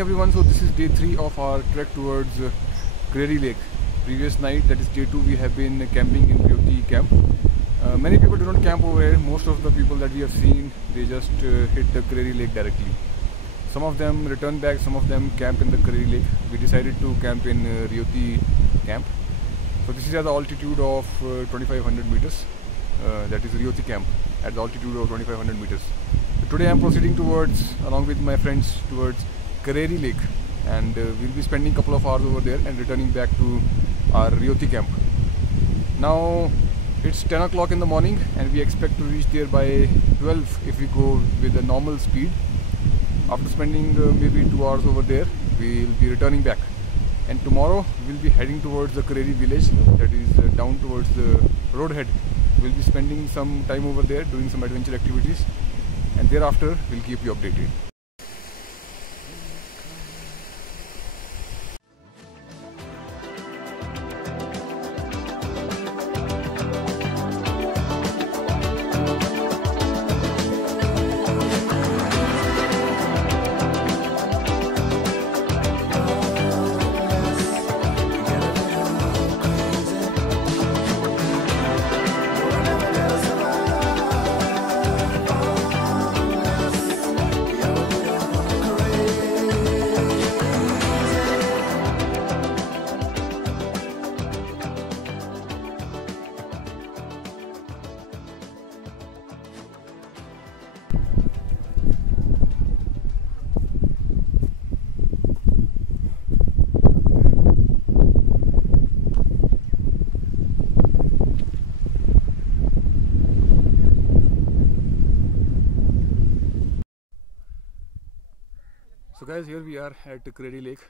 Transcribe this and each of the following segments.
everyone, so this is day 3 of our trek towards Kareri Lake. Previous night, that is day 2, we have been camping in Ryoti camp. Many people do not camp over here. Most of the people that we have seen, they just hit the Kareri Lake directly. Some of them return back, some of them camp in the Kareri Lake. We decided to camp in Ryoti camp. So this is at the altitude of 2500 meters. That is Ryoti camp at the altitude of 2500 meters. So today I am proceeding towards, along with my friends, towards Kareri Lake, and we'll be spending a couple of hours over there and returning back to our Ryoti camp. Now it's 10 o'clock in the morning and we expect to reach there by 12 if we go with a normal speed. After spending maybe 2 hours over there, we'll be returning back, and tomorrow we'll be heading towards the Kareri village, that is down towards the roadhead. We'll be spending some time over there doing some adventure activities, and thereafter we'll keep you updated. So guys, here we are at Kareri Lake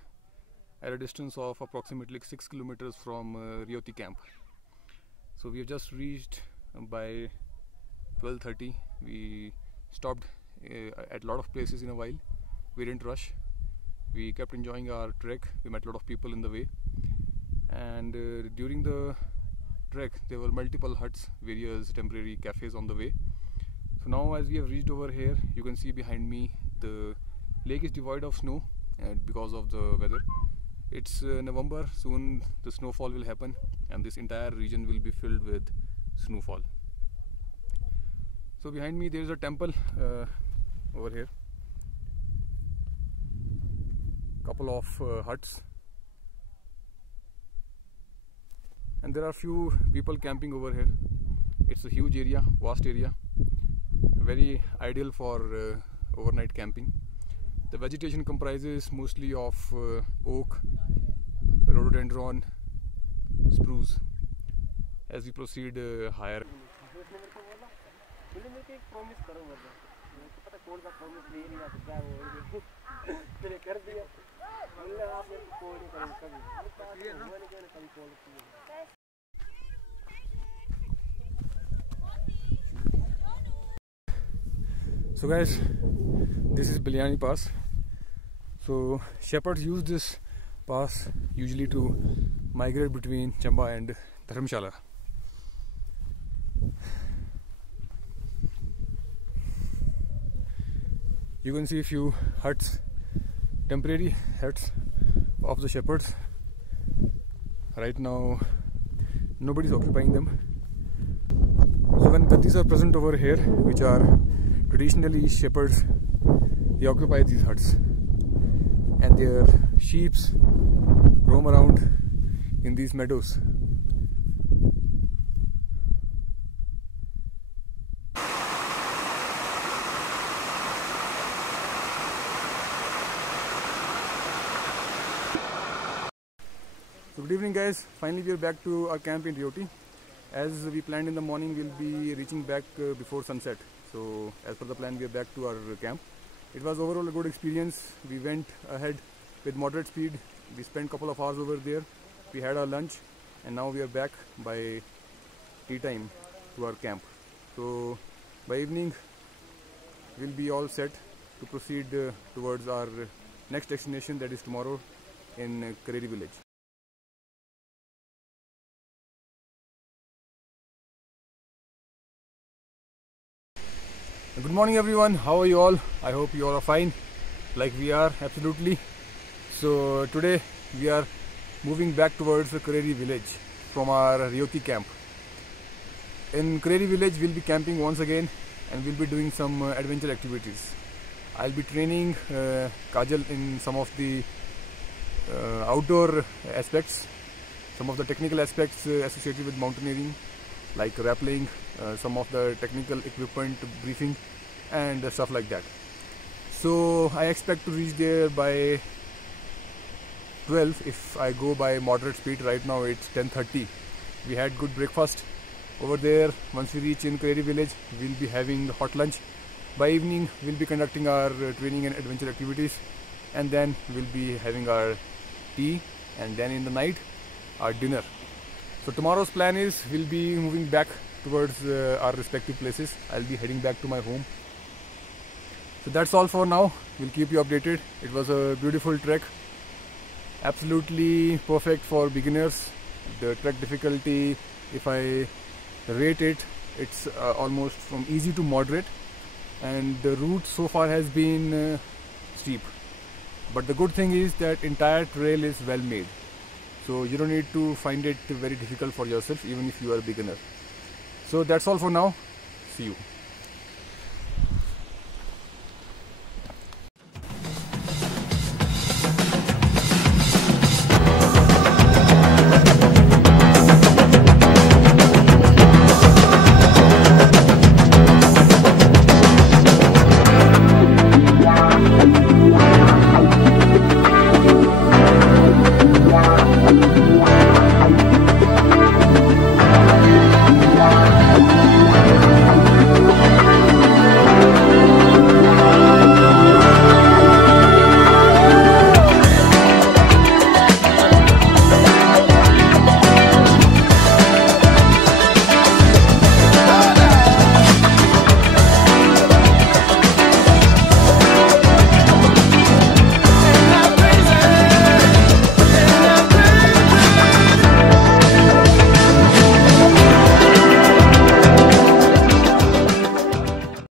at a distance of approximately 6 kilometers from Ryoti camp. So we have just reached by 12:30. We stopped at a lot of places in a while. We didn't rush. We kept enjoying our trek. We met a lot of people in the way, and during the trek there were multiple huts, various temporary cafes on the way. So now as we have reached over here, you can see behind me the lake is devoid of snow because of the weather. It's November, soon the snowfall will happen and this entire region will be filled with snowfall. So behind me there is a temple over here, couple of huts, and there are few people camping over here. It's a huge area, vast area, very ideal for overnight camping. The vegetation comprises mostly of oak, rhododendron, spruce. As we proceed higher. So guys, this is Bilyani Pass. So shepherds use this pass usually to migrate between Chamba and Dharamshala. You can see a few huts, temporary huts of the shepherds. Right now nobody is occupying them. So when Gaddis are present over here, which are traditionally shepherds, they occupy these huts and their sheep roam around in these meadows. So good evening guys, finally we are back to our camp in Rioti. As we planned in the morning, we'll be reaching back before sunset. So as per the plan, we are back to our camp. It was overall a good experience. We went ahead with moderate speed. We spent a couple of hours over there. We had our lunch and now we are back by tea time to our camp. So by evening we'll be all set to proceed towards our next destination, that is tomorrow in Kareri village. Good morning everyone, how are you all? I hope you all are fine, like we are, absolutely. So today we are moving back towards the Kareri village from our Rioti camp. In Kareri village we'll be camping once again and we'll be doing some adventure activities. I'll be training Kajal in some of the outdoor aspects, some of the technical aspects associated with mountaineering, like rappelling, some of the technical equipment briefing and stuff like that. So I expect to reach there by 12 if I go by moderate speed. Right now it's 10:30. We had good breakfast over there. Once we reach in Kareri village, we'll be having hot lunch. By evening we'll be conducting our training and adventure activities, and then we'll be having our tea, and then in the night our dinner. So tomorrow's plan is we'll be moving back towards our respective places. I'll be heading back to my home. So that's all for now. We'll keep you updated. It was a beautiful trek, absolutely perfect for beginners. The trek difficulty, if I rate it, it's almost from easy to moderate, and the route so far has been steep, but the good thing is that entire trail is well made, so you don't need to find it very difficult for yourself even if you are a beginner. So that's all for now. See you.